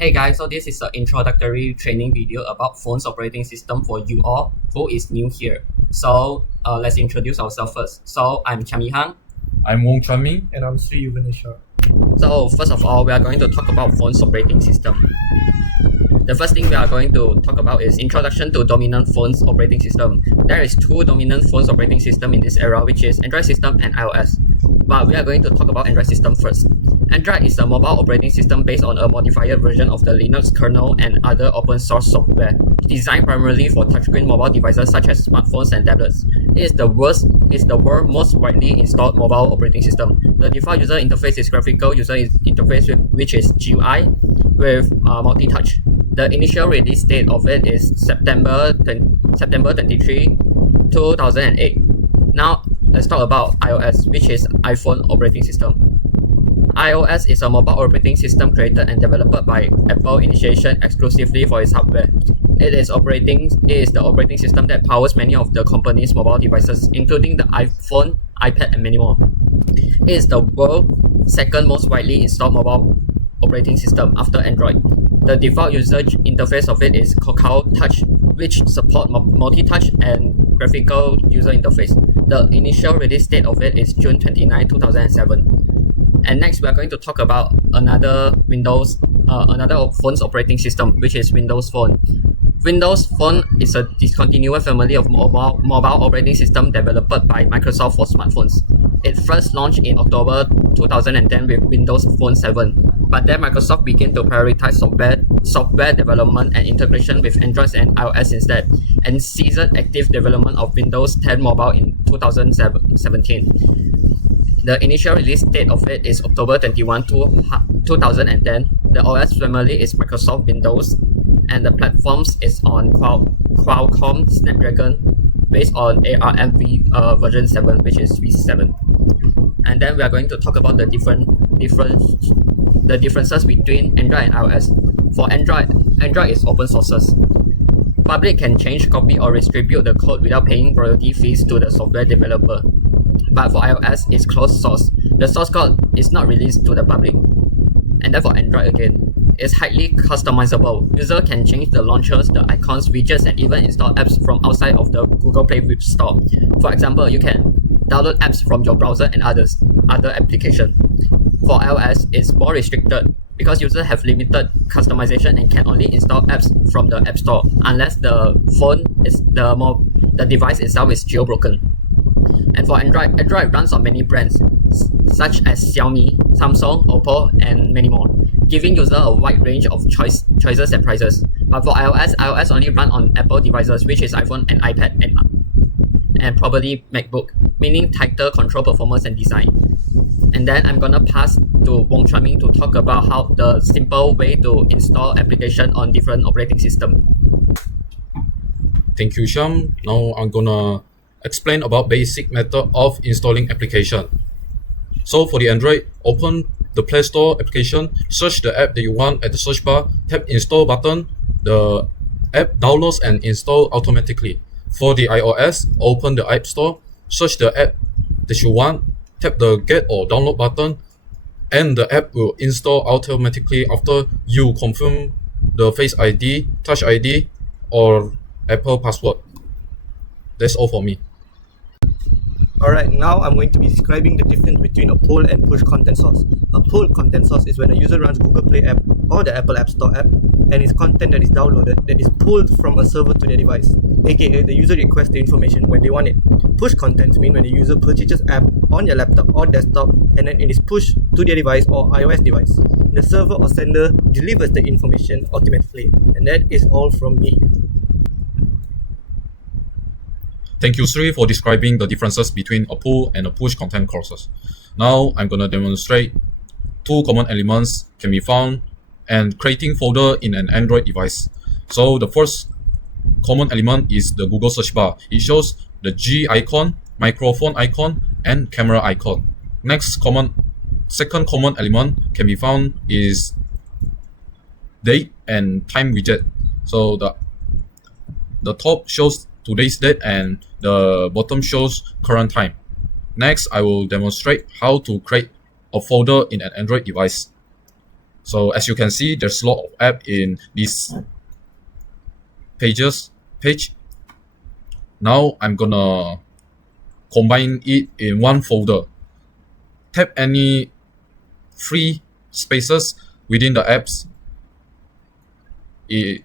Hey guys, so this is an introductory training video about phones operating system for you all who is new here. So let's introduce ourselves first. So I'm Chami Hang. I'm Wong Chanmi. And I'm Sri Yuvanesha. So first of all, we are going to talk about phones operating system. The first thing we are going to talk about is introduction to dominant phones operating system. There is two dominant phones operating system in this era, which is Android system and iOS. But we are going to talk about Android system first. Android is a mobile operating system based on a modified version of the Linux kernel and other open source software, designed primarily for touchscreen mobile devices such as smartphones and tablets. It is the world's most widely installed mobile operating system. The default user interface is graphical user interface, which is GUI, with multi-touch. The initial release date of it is September 23, 2008. Now let's talk about iOS, which is iPhone operating system. iOS is a mobile operating system created and developed by Apple initiation exclusively for its hardware. It is the operating system that powers many of the company's mobile devices, including the iPhone, iPad, and many more. It is the world's second most widely installed mobile operating system after Android. The default user interface of it is Kakao Touch, which support multi-touch and graphical user interface. The initial release date of it is June 29, 2007. And next, we are going to talk about another phone's operating system, which is Windows Phone. Windows Phone is a discontinued family of mobile operating system developed by Microsoft for smartphones. It first launched in October 2010 with Windows Phone 7, but then Microsoft began to prioritize software development and integration with Android and iOS instead, and ceased active development of Windows 10 Mobile in 2017. The initial release date of it is October 21, 2010. The OS family is Microsoft Windows, and the platforms is on Qualcomm Snapdragon based on ARM version 7, which is V7. And then we are going to talk about the differences between Android and iOS. For Android is open sources. Public can change, copy, or distribute the code without paying royalty fees to the software developer. But for iOS, it's closed source. The source code is not released to the public. And then for Android again, it's highly customizable. User can change the launchers, the icons, widgets, and even install apps from outside of the Google Play Web Store. For example, you can download apps from your browser and other applications. For iOS, it's more restricted because users have limited customization and can only install apps from the App Store unless the device itself is jailbroken. And for Android runs on many brands such as Xiaomi, Samsung, Oppo, and many more, giving users a wide range of choices and prices. But for iOS only run on Apple devices, which is iPhone and iPad and probably MacBook, meaning tighter control performance and design. And then I'm gonna pass to Wong Chanmi to talk about how the simple way to install application on different operating system. Thank you, Sham. Now I'm gonna explain about basic method of installing application. So for the Android, open the Play Store application, search the app that you want at the search bar, tap install button, the app downloads and install automatically. For the iOS, open the App Store, search the app that you want, tap the get or download button, and the app will install automatically after you confirm the Face ID, Touch ID, or Apple password. That's all for me. Alright, now I'm going to be describing the difference between a pull and push content source. A pull content source is when a user runs Google Play app or the Apple App Store app, and its content that is downloaded that is pulled from a server to their device, aka the user requests the information when they want it. Push contents mean when the user purchases app on their laptop or desktop and then it is pushed to their device or iOS device. The server or sender delivers the information automatically, and that is all from me. Thank you, Sri, for describing the differences between a pull and a push content courses. Now I'm going to demonstrate two common elements can be found and creating folder in an Android device. So the first common element is the Google search bar. It shows the G icon, microphone icon, and camera icon. Second common element can be found is date and time widget. So the top shows today's date and the bottom shows current time. Next, I will demonstrate how to create a folder in an Android device. So as you can see, there's a lot of app in this page. Now I'm gonna combine it in one folder. Tap any free spaces within the apps in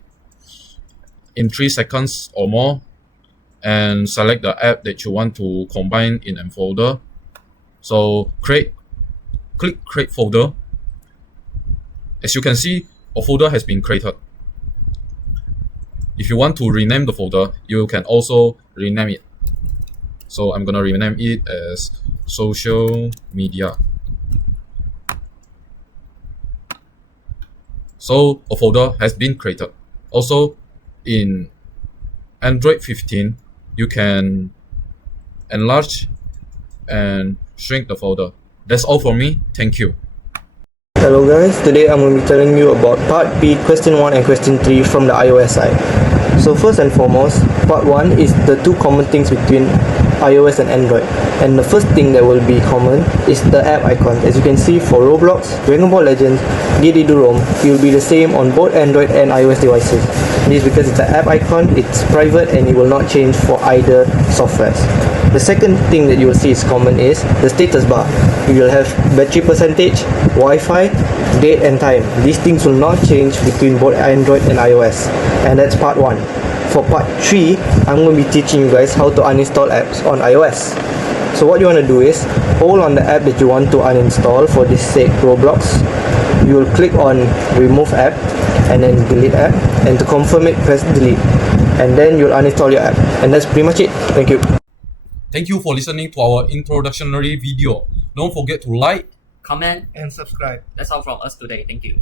3 seconds or more, and select the app that you want to combine in a folder. So click create folder. As you can see, a folder has been created. If you want to rename the folder, you can also rename it. So I'm gonna rename it as social media. So a folder has been created. Also, in Android 15, you can enlarge and shrink the folder. That's all for me. Thank you. Hello guys, today I'm going to be telling you about part B, question 1 and question 3 from the iOS side. So first and foremost, part 1 is the two common things between iOS and Android. And the first thing that will be common is the app icon. As you can see, for Roblox, Dragon Ball Legends, Didi-Durom, it will be the same on both Android and iOS devices. This is because it's an app icon, it's private and it will not change for either softwares. The second thing that you will see is common is the status bar. You will have battery percentage, Wi-Fi, date and time. These things will not change between both Android and iOS. And that's part 1. For part 3, I'm going to be teaching you guys how to uninstall apps on iOS. So what you want to do is hold on the app that you want to uninstall. For this sake, Roblox. You will click on remove app and then delete app, and to confirm it, press delete, and then you'll uninstall your app. And that's pretty much it. Thank you. Thank you for listening to our introductory video. Don't forget to like, Comment. And subscribe. That's all from us today. Thank you.